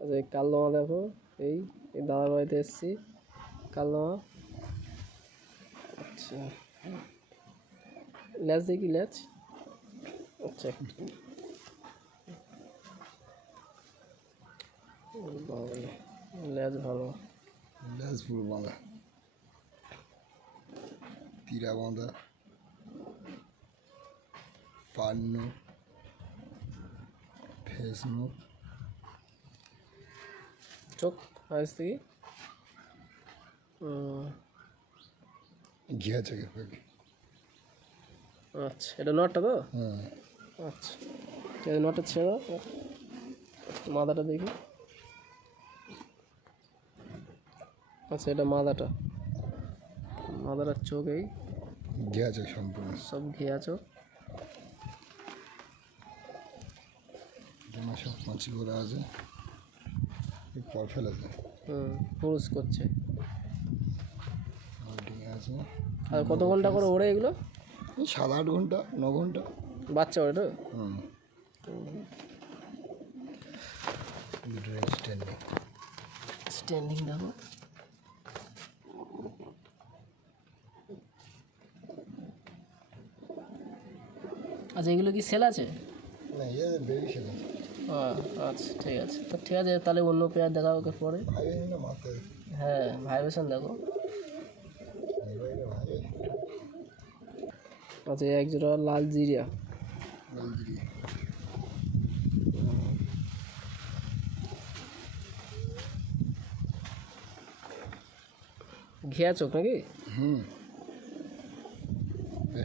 আচ্ছা এই কালদমা দেখো, এই এই দাদার বাড়িতে এসেছি, কালদমা। আচ্ছা ল্যাচ দেখি, ল্যাচ। আচ্ছা ল্যাচ ভালো, ল্যাজ পুরো বাঁধা, তীরা বাঁধা, পান্ন, ফেসনো, চোখ আজ থেকে ঘিয়া চোখের পাখি। আচ্ছা এটা নটটা তো? হ্যাঁ, আচ্ছা ঠিক আছে, নটটা ছেড়ো, মাদাটা দেখি। আচ্ছা এটা মাদাটা, মাদাটার চোখ এই ঘিয়া চোখ সম্পূর্ণ, সব ঘিয়া চোখ। ডানা সব মাছি করে আছে, পর ফেলেছে, পুরুষ করছে। আর ডিঙে আছে। আর কত ঘন্টা করে ওড়ে এগুলো? 7-8 ঘন্টা, 9 ঘন্টা বাচ্চা ওড়ে তো? দুটো স্ট্যান্ডিং। স্ট্যান্ডিং দেখো। আচ্ছা এগুলো কি সেল আছে? না, বেবি খেলে আচ্ছা ঠিক আছে, তো ঠিক আছে তাহলে অন্য পেয়ার দেখা ওকে পরে। না মাথায়, হ্যাঁ ভাইব্রেশন দেখো। আচ্ছা এক জোড়া লাল জিরিয়া, ঘিয়া চোখ নাকি?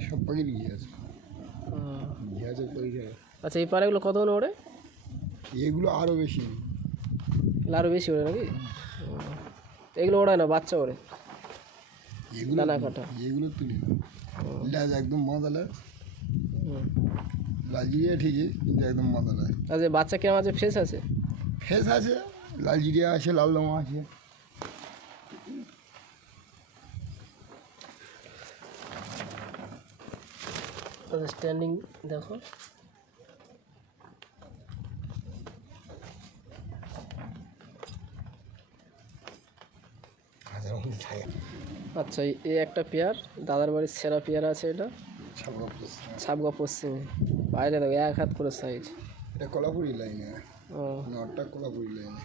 সব পাখির ঘি আছে, ঘি আছে পাখি। আচ্ছা এই পাড়াগুলো কত করে ওড়ে? এগুলো আরও বেশি, আরও বেশি ওড়ে নাকি? এগুলো ওড়ায় না, বাচ্চা ওড়ে, এগুলো দানা কাটা। এগুলো তুলি ল্যাজ একদম বাঁধা ল্যাজ, লালজিরিয়া ঠিকই কিন্তু একদম বাঁধা ল্যাজ। আচ্ছা বাচ্চা কেমন আছে? ফ্রেশ আছে? ফেস আছে, লালজিরিয়া আছে, লালদমা আছে। আচ্ছা স্ট্যান্ডিং দেখো। আচ্ছা এই একটা পেয়ার, দাদার বাড়ির সেরা পেয়ার আছে এটা, ছাপগা পশ্চিমে, বাইরে দেখো 1 হাত করে সাইজ। এটা কোলাপুরি লাইনে, ও নটটা কোলাপুরি লাইনে।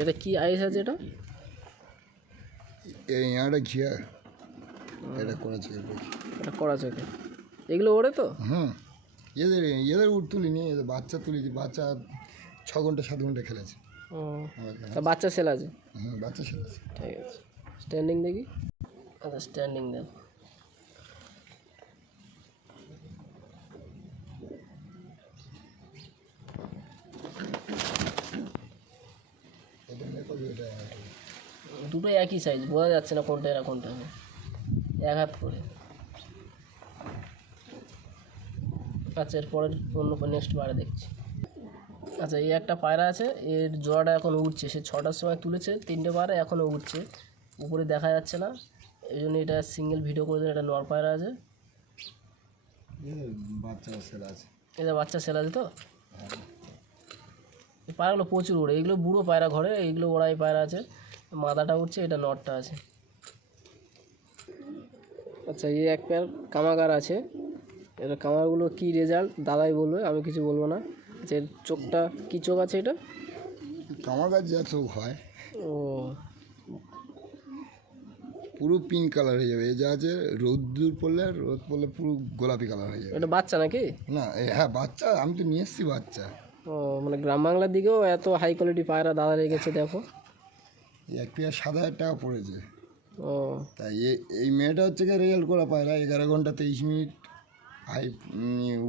এটা কি আইস আছে এটা? এই ইয়াটা ঘিয়া, এটা করা চোখের পাখি, এটা কড়া চোখে। এগুলো ওড়ে তো? এদের উঠ তুলিনি, এদের বাচ্চা তুলেছি, বাচ্চা 6 ঘন্টা 7 ঘন্টা খেলেছে। ও তা বাচ্চা সেল আছে? বাচ্চা খেলেছে। ঠিক আছে স্ট্যান্ডিং দেখি। আচ্ছা স্ট্যান্ডিং দেখো। দুটো একই সাইজ, বোঝা যাচ্ছে না কোনটা এরা কোনটা, 1 হাত করে। আচ্ছা এরপরের অন্য নেক্সট পায়রা দেখছি। আচ্ছা এই একটা পায়রা আছে, এর জোড়াটা এখন উঠছে, সে 6টার সময় তুলেছে, 3টে পায়রা এখনও উঠছে, উপরে দেখা যাচ্ছে না, এই জন্য এটা সিঙ্গেল ভিডিও করে দেন। এটা নর পায়রা আছে, বাচ্চা সেলা আছে, এটা বাচ্চা সেল আছে তো? এই পায়রাগুলো প্রচুর ওড়ে, এগুলো বুড়ো পায়রা, ঘরে এইগুলো ওড়াই পায়রা আছে। মাদাটা উঠছে, এটা নটটা আছে। আচ্ছা এই এক পেয়ার কামাগার আছে, এটা কামারগুলো কী রেজাল্ট দাদাই বলবে, আমি কিছু বলবো না। আচ্ছা এর চোখটা কী চোখ আছে এটা? কামার গাছ যা চোখ হয় ও পুরো পিঙ্ক কালার হয়ে যাবে, এই যা আছে রোদ পড়লে পুরো গোলাপি কালার হয়ে যাবে। এটা বাচ্চা নাকি? না হ্যাঁ বাচ্চা, আমি তো নিয়ে এসেছি বাচ্চা। ও মানে গ্রাম বাংলার দিকেও এত হাই কোয়ালিটি পায়রা দাদা রেখেছে দেখো। এক পেয়ার 7,000 টাকা পড়েছে। ও তাই এই মেয়েটা হচ্ছে গিয়ে রেজাল্ট করা পায়রা, 11 ঘন্টা 23 মিনিট হাই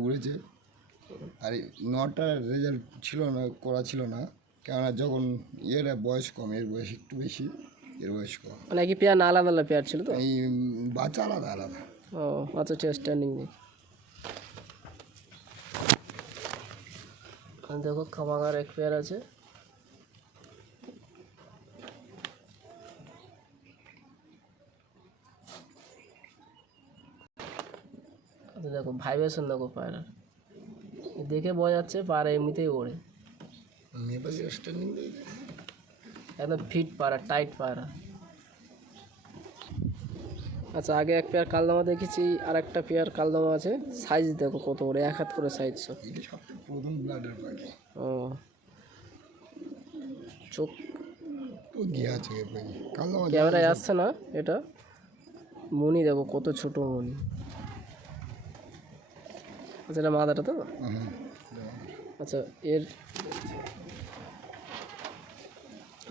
উড়েছে। আর এই নটার রেজাল্ট ছিল না, করা ছিল না, কেননা যখন এর বয়স কম, এর বয়স একটু বেশি, এর বয়স কম, মানে কি পেয়ার না আলাদা আলাদা পেয়ার ছিল তো? এই বাচ্চা আলাদা আলাদা। ও আচ্ছা ঠিক আছে স্ট্যান্ডিং নেই। দেখো কামাগার এক পেয়ার আছে, আচ্ছা দেখো ভাইব্রেশন দেখো পায়রা, দেখে বোঝা যাচ্ছে পায়রা এমনিতেই ওড়ে। মেয়ে পাশে স্ট্যান্ডিং একদম ফিট পায়রা, টাইট পায়রা। আচ্ছা, আগে এক পেয়ার কালদমা দেখেছি, আর একটা পেয়ার কালদমা আছে। সাইজ দেখো কত বড়, 1 হাত করে সাইজ সব। এটা সবথেকে প্রথম ব্লাডের পাখি। ও, চোখ ও গিয়ে আছে এ পাখি কালো ক্যামেরায় আসছে না এটা। মনি দেখো কত ছোট মনি। আচ্ছা, এটা মাদাটা তো। আচ্ছা, এর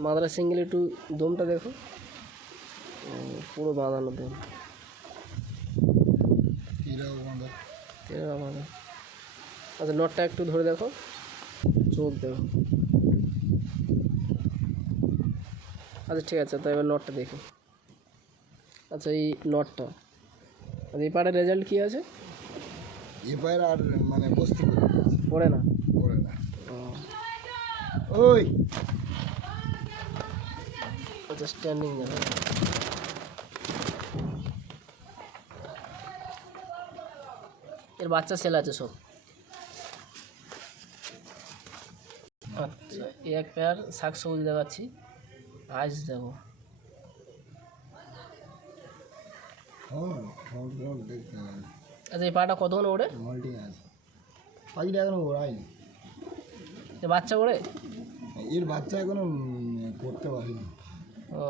মাদারা সিঙ্গেল, একটু দমটা দেখো। পুরো বাঁধানো দম। এরা বাঁধা। আচ্ছা, নটটা একটু ধরে দেখো, চোখ দেখো। আচ্ছা ঠিক আছে, তো এবার নটটা দেখি। আচ্ছা, এই নটটা, আচ্ছা এই পাড়ার রেজাল্ট কী আছে? এ পায়ের আর মানে বস্তি পড়ে না, করে না। ও ওই আচ্ছা, স্ট্যান্ডিং যাবে। এর বাচ্চা সেল আছে সব। আচ্ছা, এই এক পেয়ার শাক সবুজ দেখাচ্ছি। আইস দেখো, দেখতে হবে। আচ্ছা এই পাটা কতক্ষণ ওড়ে? মল্টিং আছে পাখিটা এখনো ওড়ায়নি। এ বাচ্চা ওড়ে? এর বাচ্চা এখনো করতে পারিনি। ও,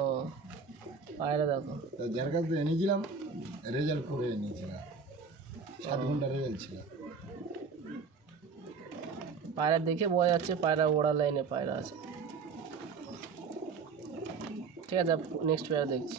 পায়রা দেখো। তা যার কাছ থেকে এনেছিলাম রেজাল্ট করে এনেছিলাম, 7 ঘন্টা রেজাল্ট ছিল। পায়রা দেখে বোঝা যাচ্ছে পায়রা ওড়া লাইনে পায়রা আছে। ঠিক আছে, নেক্সট পেয়ারা দেখছি।